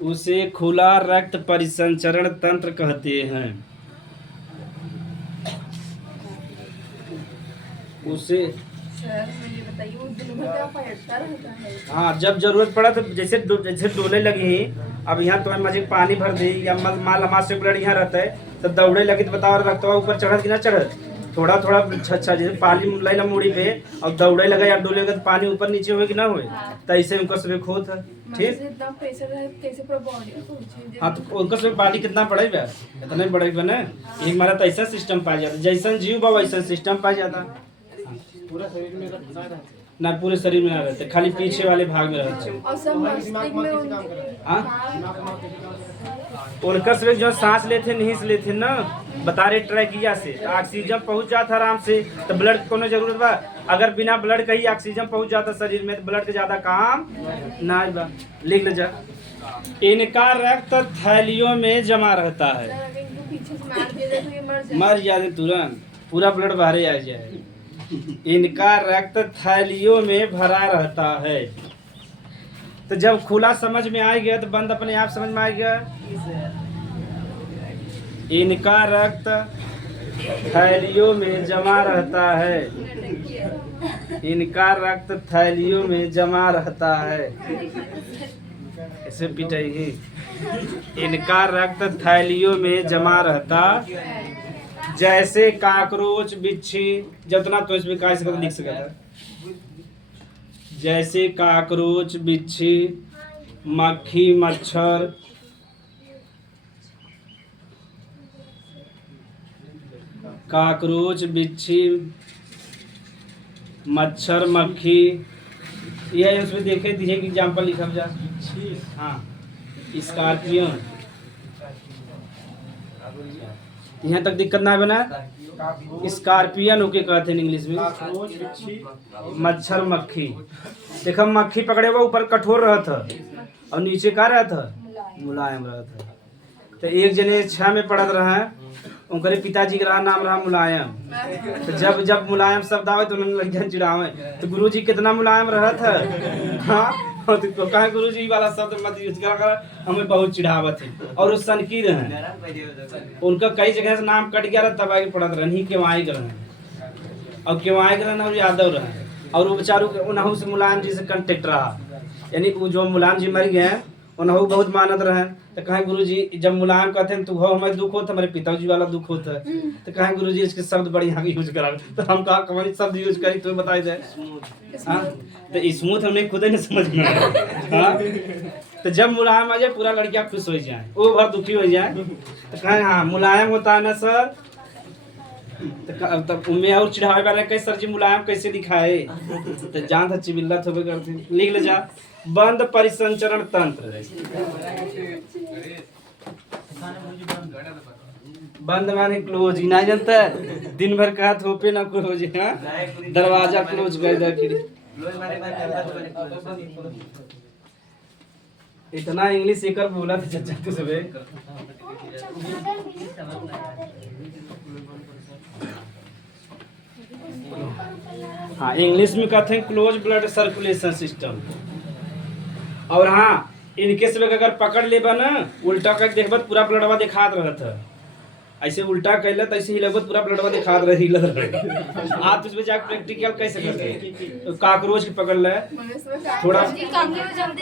उसे खुला रक्त परिसंचरण तंत्र कहते हैं उसे सर मुझे बताइए वो दिन भर क्या फैलता रहता है हाँ जब जरूरत पड़ा तो जैसे डोले लगी अब यहाँ तुम्हें मजे पानी भर दी या माल हमारे से ब्लड यहाँ रहता है तो दौड़े लगी तो बताओ रखता ऊपर चढ़त कि ना चढ़त थोड़ा थोड़ा अच्छा जैसे पानी लाई मूड़ी पे और दौड़े लगा या डोले लगा तो पानी ऊपर नीचे हुए कि ना हुए तो ऐसे उनका सब खोत है ठीक इतना प्रेशर है कैसे पूरा बॉडी हाँ तो उनका सब पानी कितना बढ़ेगा इतना ही बढ़ेगा ना एक मारा तो ऐसा सिस्टम पाया जाता जैसा जीव बा वैसा सिस्टम पाया जाता पूरा शरीर में रहता ना पूरे शरीर में ना रहते खाली पीछे वाले भाग में रहते और सब मस्तिष्क में हाँ उनका सिर्फ जो सांस लेते नहीं लेते ना बता रहे ट्रैकिया से तो ऑक्सीजन पहुंच जाता आराम से तो ब्लड को जरूरत बा अगर बिना ब्लड का ही ऑक्सीजन पहुंच जाता शरीर में तो ब्लड का ज्यादा काम ना बा लिख ले जा इनका रक्त थैलियों में जमा रहता है अगर इनको पीछे से मार दिया जाए तो ये मर जाए मर जाते तुरंत पूरा ब्लड बाहर आ जाए इनका रक्त थैलियों में भरा रहता है तो जब खुला समझ में आ गया तो बंद अपने आप समझ में आ गया इनका रक्त थैलियों में जमा रहता है इनका रक्त थैलियों में जमा रहता है ऐसे पिटाएगी इनका रक्त थैलियों में जमा रहता जैसे काकरोच बिच्छी जितना तो इसमें का इसका लिख सकता है जैसे काकरोच बिच्छी मक्खी मच्छर काकरोच बिच्छी मच्छर मक्खी यह उसमें देखे दिए कि एग्जाम्पल लिखा जा हाँ स्कॉर्पियन यहाँ तक दिक्कत ना बना स्कॉर्पियन ओके कहते हैं इंग्लिश में मच्छर मक्खी देखो मक्खी पकड़े हुआ ऊपर कठोर रहा था और नीचे का रहा था मुलायम रहा था तो एक जने 6 में पढ़त रहा उनके पिताजी का रहा नाम रहा मुलायम तो जब जब मुलायम शब्द आवे तो उन्होंने लड़कियां चिढ़ावे तो गुरुजी कितना मुलायम रहा था हाँ तो कहा गुरुजी वाला शब्द मत यूज कर हमें बहुत चिढ़ावत है और उस सनकी रहे उनका कई जगह से नाम कट गया रहा तब आगे पढ़त रहे नहीं केवाई कर रहे और केवाई कर रहे और यादव रहे और वो बेचारू उनहू से मुलायम जी से कंटेक्ट रहा यानी वो जो मुलायम जी मर गए उनहू बहुत मानत रहे तो कहें गुरुजी जब मुलायम कहते हैं तो हमें दुख होता हमारे पिताजी वाला दुख होता है तो कहें गुरुजी इसके शब्द बड़ी यहाँ यूज करा तो हम कहा कौन शब्द यूज करी तो बताई जाए हाँ तो स्मूथ हमने खुद ही नहीं समझ में आया हाँ तो जब मुलायम आ जाए पूरा लड़कियां खुश हो जाए वो बहुत दुखी हो जाए तो कहें हाँ मुलायम होता है ना सर तब उनमें और चिढ़ावे वाला कई सर जी मुलायम कैसे दिखाए तो जान था चिबिल्लत होवे करते लिख ले जा बंद परिसंचरण तंत्र बंद माने क्लोज ही ना जानता है। दिन भर कहा थोपे ना क्लोज है हाँ? दरवाजा क्लोज कर दे फिर। इतना इंग्लिश सीकर बोला था चाचा तू सबे। हाँ इंग्लिश में कहते हैं क्लोज ब्लड सर्कुलेशन सिस्टम। और हाँ इनके सब अगर पकड़ लेबा ना उल्टा कर देखबा पूरा ब्लडवा दिखात रहत है। ऐसे उल्टा कैला तो ऐसे ही लगभग पूरा ब्लडवा दिखात रही लग रहे। आप उसमें जाके प्रैक्टिकल कैसे करते हैं? तो काकरोच की पकड़ ले थोड़ा। जल्दी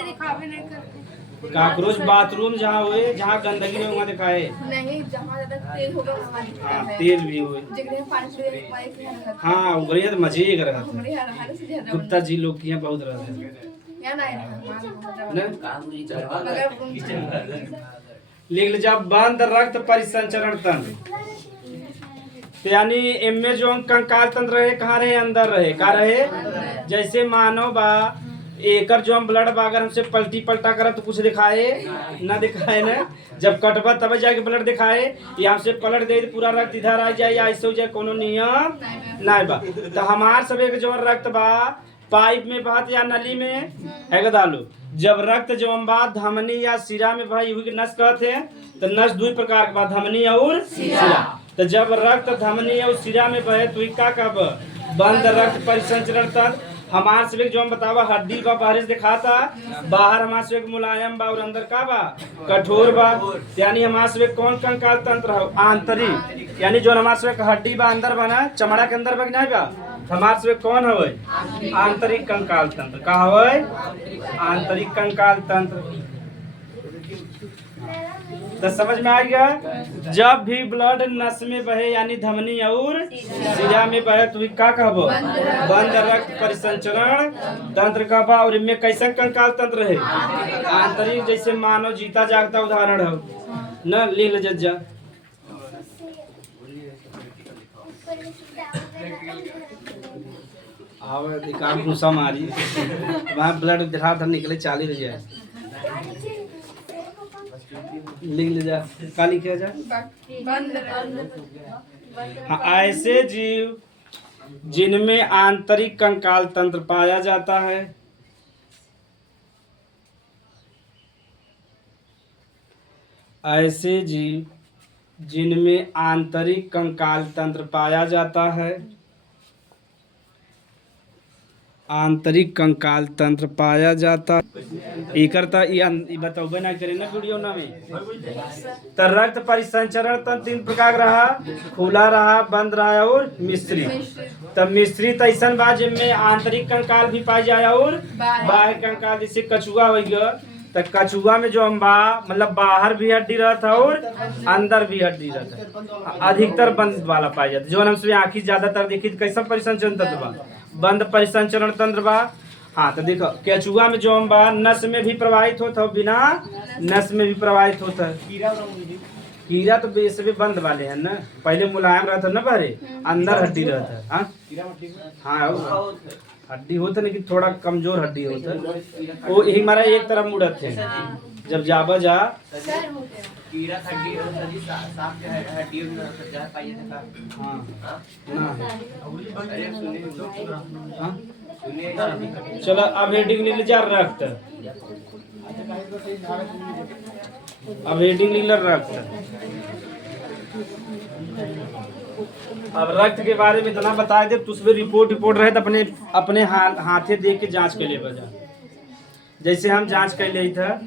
दिखावे नहीं करते। काकरोच बाथरूम जहाँ हुए जहाँ गंदगी में वहाँ दिखाए। नहीं जहाँ ज्यादा तेल होगा वहाँ दिखता हाँ है। तेल भी हुए। जिगरे में पानी से हमारे के यहाँ रहता है। हाँ उगरिया तो मजे ही कर रहा था। हमारे यहाँ हमारे से ज्यादा गुप्ता जी लोग के यहाँ बहुत रहते हैं यहाँ नहीं रहा ना? मगर लिख ले जब बंद रक्त परिसंचरण तंत्र तो यानी इनमें जो कंकाल तंत्र रहे कहाँ रहे? अंदर रहे। कहाँ रहे? जैसे मानव बा एकर जो हम ब्लड बा अगर हमसे पलटी पलटा करा तो कुछ दिखाए ना दिखाए ना। जब कटबा तब जाके ब्लड दिखाए या हमसे पलट दे तो पूरा रक्त इधर आ जाए या ऐसे हो जाए कोनो नियम नहीं बा। तो हमार सब एक जो रक्त बा पाइप में बहत या नली में है डालो। जब रक्त जम बा धमनी या सिरा में भाई हुई नस कहते हैं। तो नस दो प्रकार के बाद धमनी और सिरा। तो जब रक्त धमनी और सिरा में बहे तो का कब बंद रक्त परिसंचरण तंत्र। हमार से जो हम बतावा हड्डी बा बाहर से दिखाता बाहर हमार से मुलायम बा और अंदर का बा कठोर बा। यानी हमार से कौन कंकाल तंत्र है? आंतरिक। यानी जो हमार से हड्डी बा अंदर बना चमड़ा के अंदर बा नहीं बा हमार से कौन है? आंतरिक कंकाल तंत्र। का है? आंतरिक कंकाल तंत्र। तो समझ में आ गया? जब भी ब्लड नस में बहे यानी धमनी और सिरा में बहे तो का कहबो? बंद रक्त परिसंचरण तंत्र कहबा। और इनमें कैसा कंकाल तंत्र है? आंतरिक। जैसे मानव जीता जागता उदाहरण है न। लिख ले जज्जा। आवे एकांत घुसा मारी वहाँ ब्लड दिखा था निकले 40 जाए। लिख ले जा का लिखा जा। हाँ ऐसे जीव जिनमें आंतरिक कंकाल तंत्र पाया जाता है ऐसे जीव जिनमें आंतरिक कंकाल तंत्र पाया जाता है आंतरिक कंकाल तंत्र पाया जाता एक बताओ ना करे ना वीडियो ना में। तो रक्त परिसंचरण तंत्र 3 प्रकार रहा। खुला रहा, बंद रहा और मिश्रित। तो मिश्रित ऐसा बा जिनमें आंतरिक कंकाल भी पाई जाए और बाह्य कंकाल। जैसे कछुआ हो गया तो कछुआ में जो हम बा मतलब बाहर भी हड्डी रहता और अंदर भी हड्डी रहता। अधिकतर बंद वाला पाया जाता। जो हमसे आँखी ज्यादातर देखी कैसा परिसंचरण तंत्र बा? बंद परिसंचरण तंत्र बा। हाँ तो देखो केचुआ में जो हम बा नस में भी प्रवाहित होता है बिना नस में भी प्रवाहित होता है। कीड़ा तो बेस भी बंद वाले हैं ना। पहले मुलायम रहता है ना बाहरे अंदर हड्डी रहता है। हाँ हड्डी होता लेकिन थोड़ा कमजोर हड्डी होता है। वो यही हमारा एक तरफ मुड़त है जब जाबा जा कीड़ा हड्डी साफ हड्डी पाइए था। हाँ अरे सुनिए चलो अब हेडिंग लिख जा रक्त। अब हेडिंग लिख रक्त। अब रक्त के बारे में इतना बता दे तो उसमें रिपोर्ट रहे तो अपने हाथे देख के जांच कर ले बजा। जैसे हम जांच कर ले था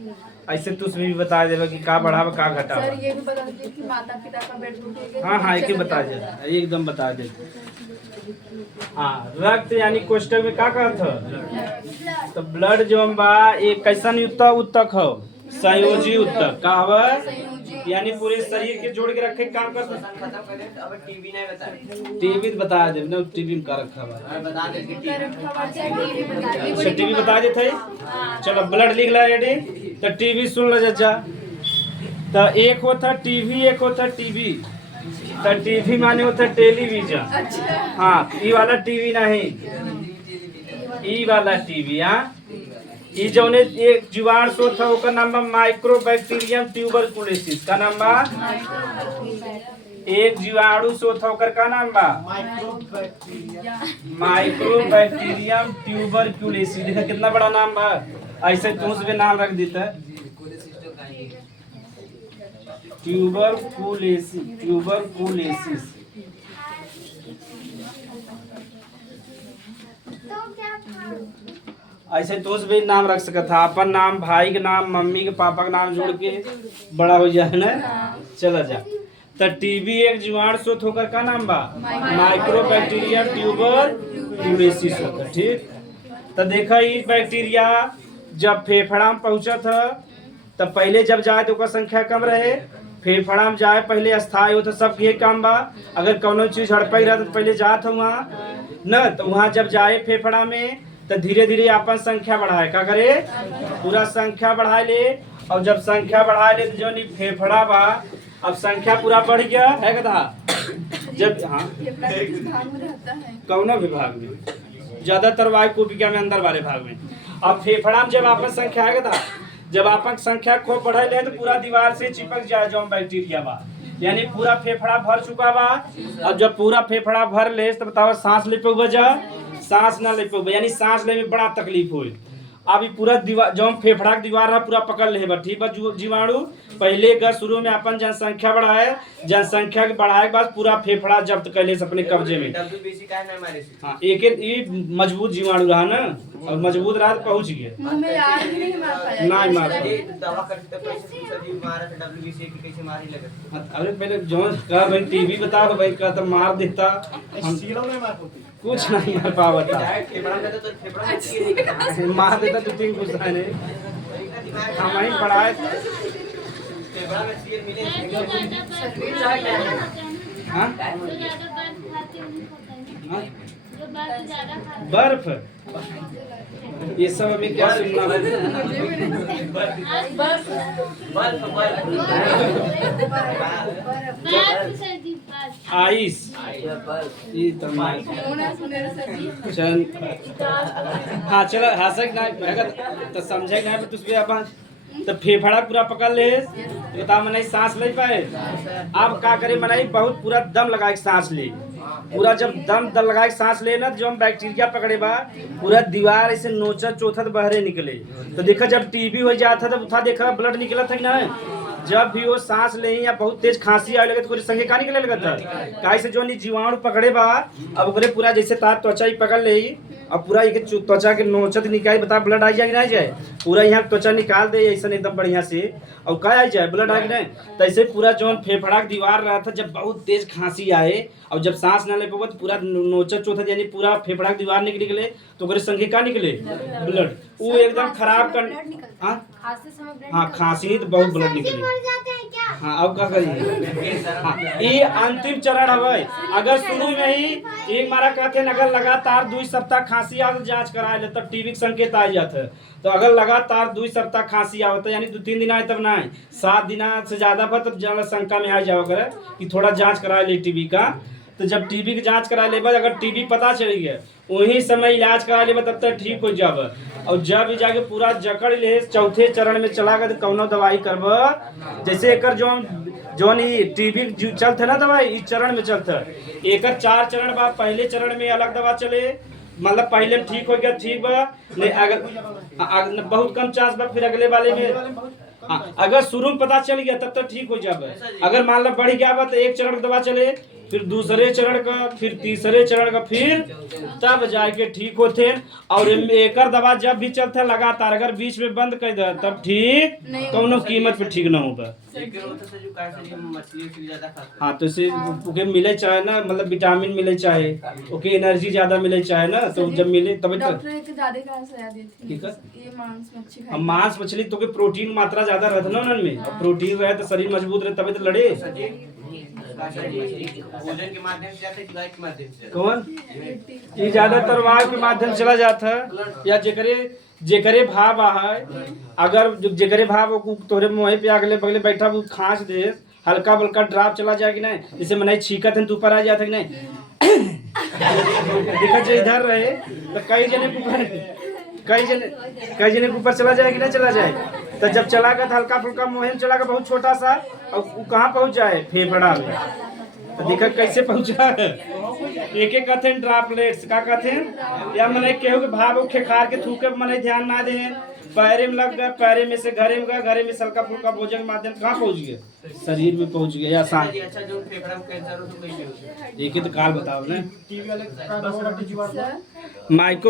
ऐसे तो उसमें भी बता देगा कि का बढ़ावा का घटावा। सर ये भी बता दीजिए कि माता पिता का बेड उठेगा। हाँ एक ही बता दे एकदम बता दे। हाँ रक्त यानी कोष्ठक में का कहत तो ब्लड जो हम बा एक कैसा उत्तक हो संयोजी उत्तक का हवा यानी पूरे शरीर के जोड़ के रखे काम कर सकते। अब टीवी नहीं बताए। टीवी बता दे ना टीवी में का रखा हुआ बता दे कि अच्छा टीवी बता देते। चलो ब्लड लिख ला रेडी। तो टीवी सुन लो जज्जा। तो एक होता टीवी एक होता टीवी। तो टीवी माने होता टेलीविजन। हाँ ई वाला टीवी नहीं ई वाला टीवी। हाँ ई जौने एक जीवाणु शोथ है ओकर नाम बा माइक्रोबैक्टीरियम ट्यूबरकुलोसिस। का नाम बा एक जीवाणु शोथ होकर का नाम बा माइक्रोबैक्टीरियम ट्यूबरक्यूलेसिस। देखा कितना बड़ा नाम बा, ऐसे तुम भी नाम रख देता ट्यूबरकुलेसिस। ऐसे तो भी नाम रख सकता था, अपन नाम, भाई के नाम, मम्मी के पापा के नाम जोड़ के बड़ा हो जाए ना, चला जा। तो टीबी एक जीवाणु शोथ होकर का नाम बा माइक्रोबैक्टीरियम ट्यूबरक्यूलेसिस होकर, ठीक। तो देखा ये बैक्टीरिया जब फेफड़ा में पहुंचा था तब पहले जब जाए तो संख्या कम रहे, फेफड़ा में जाए पहले अस्थायी हो तो सब ये काम बा। अगर कोनो चीज हड़पाई रहा तो पहले जात हो वहाँ न, तो वहाँ जब जाए फेफड़ा में तो धीरे धीरे अपन संख्या बढ़ाए, क्या करे पूरा संख्या बढ़ा ले। और जब संख्या बढ़ा ले तो जो नहीं फेफड़ा बा, अब संख्या पूरा बढ़ गया है कदा। जब हाँ कौन विभाग में ज्यादातर वायु कोशिका में अंदर वाले भाग में, अब फेफड़ा में जब आपन संख्या है कदा, जब आपन संख्या को बढ़े ले तो पूरा दीवार से चिपक जाए जो बैक्टीरिया बा, यानी पूरा फेफड़ा भर चुका बा। अब जब पूरा फेफड़ा भर ले तो बताओ सांस ले पे जा, सांस ना ले पे, यानी सांस ले में बड़ा तकलीफ हुई। अब पूरा दीवार जो फेफड़ा की दीवार है पूरा पकड़ ले बा, ठीक बा। जीवाणु पहले का शुरू में अपन जनसंख्या बढ़ाए, जनसंख्या के बढ़ाए के बाद पूरा फेफड़ा जब्त कर ले अपने कब्जे में। हाँ एक मजबूत जीवाणु रहा ना, और मजबूत रहा तो पहुंच गया, नहीं मार। अरे पहले जो कहा भाई टीवी बताओ भाई का तो मार देता, कुछ नहीं मार पावता, मार देता तो तीन कुछ नहीं हम ही पढ़ाए। बर्फ ये सब हमें क्या सुनना है? आइस ये हाँ चलो हंसक ना तो समझे ना तो अपन तो फेफड़ा पूरा पकड़ ले बता मनाई सांस ले पाए। अब क्या करे मनाई बहुत पूरा दम लगा के सांस ले, पूरा जब दम लगा के सांस ले ना जो हम बैक्टीरिया पकड़े बा पूरा दीवार ऐसे नोचा चौथा बहरे निकले। तो देखा जब टीबी हो जाता था उठा देखा ब्लड निकला था ना, जब भी वो सांस ले या बहुत तेज खांसी आए लगे तो कुछ संगे का निकले लगा था काहे से जो जीवाणु पकड़े बा। अब ओकरे पूरा जैसे तार त्वचा ही पकड़ ले, अब पूरा एक त्वचा के नोचत निकाल बता ब्लड आ जाए कि नहीं जाए, पूरा यहाँ त्वचा निकाल दे ऐसा एकदम बढ़िया से और क्या आ जाए ब्लड आ नहीं। तो ऐसे पूरा जो फेफड़ा की दीवार रहा था जब बहुत तेज खांसी आए और जब सांस ना ले पाओ तो पूरा नोचत चौथा यानी पूरा फेफड़ा की दीवार निकले तो ओकरे संगे का निकले ब्लड, वो एकदम खराब कर। हाँ खांसी तो बहुत ब्लड निकले। हाँ अब क्या करिए। हाँ ये अंतिम चरण है। अगर शुरू में ही एक मारा कहते अगर लगातार 2 सप्ताह खांसी आ जांच कराए ले तब टीबी के संकेत आ जाते। तो अगर लगातार 2 सप्ताह खांसी आवत यानी 2-3 दिन आए तब ना 7 दिन से ज्यादा पर तब जनसंख्या में आ जाओ करे कि थोड़ा जांच करा ले टीबी का। तो जब टीबी की जांच करा ले अगर टीबी पता चल गया वही समय इलाज करा ले तब तक ठीक हो जाब। और जब भी जाके पूरा जकड़ ले चौथे चरण में चला गया तो कौनो दवाई करब। जैसे एक जो टीबी चलते ना दवाई इस चरण में चलते एक 4 चरण बा। पहले चरण में अलग दवा चले मतलब पहले ठीक हो गया ठीक बा नहीं अगर बहुत कम चांस बा फिर अगले वाले में। हाँ अगर शुरू में पता चल गया तब तक ठीक हो जाए। अगर मान लो बढ़ गया बा तो एक चरण दवा चले फिर दूसरे चरण का फिर तीसरे चरण का फिर तब जाके ठीक होते। और एक दवा जब भी चलता लगातार अगर बीच में बंद कर दे तब ठीक कौनो कीमत पे ठीक ना होगा। हाँ तो इसे ओके मिले चाहे ना मतलब विटामिन मिले चाहे ओके एनर्जी ज्यादा मिले चाहे ना तो जब मिले तब मांस मछली तो प्रोटीन मात्रा ज्यादा रहता ना उनमें। अब प्रोटीन रहे तो शरीर मजबूत रहे तभी तो लड़े। भोजन के माध्यम से जाते हैं के माध्यम से कौन ये ज्यादातर वायु के माध्यम चला जाता है या जेकरे भाव है। अगर जेकरे भाव तोरे मुँह पे अगले बगले बैठा वो खांस दे हल्का बल्का ड्राप चला जाए कि नहीं जैसे मनाई छीकत है तो ऊपर आ जाता कि नहीं देखा जो इधर रहे तो कई जने के ऊपर चला जाए कि नहीं चला जाए। तो जब चला गया तो हल्का फुल्का मुहिम चला गया बहुत छोटा सा और वो कहाँ पहुँच जाए फेफड़ा में। तो देखा कैसे पहुंचा। एक एक कहते ड्रॉपलेट्स का कहते हैं या मने केहू के भाव खेखार के थूके मने ध्यान ना दे, पैरे में लग गए, पैरे में से घरे में गए, घरे में हल्का फुल्का भोजन के माध्यम कहाँ पहुंच गए, शरीर में पहुंच गए आसान। अच्छा जो फेफड़ा में कैंसर हो तो कैसे हो? एक ही तो काल बताओ ना सर माइको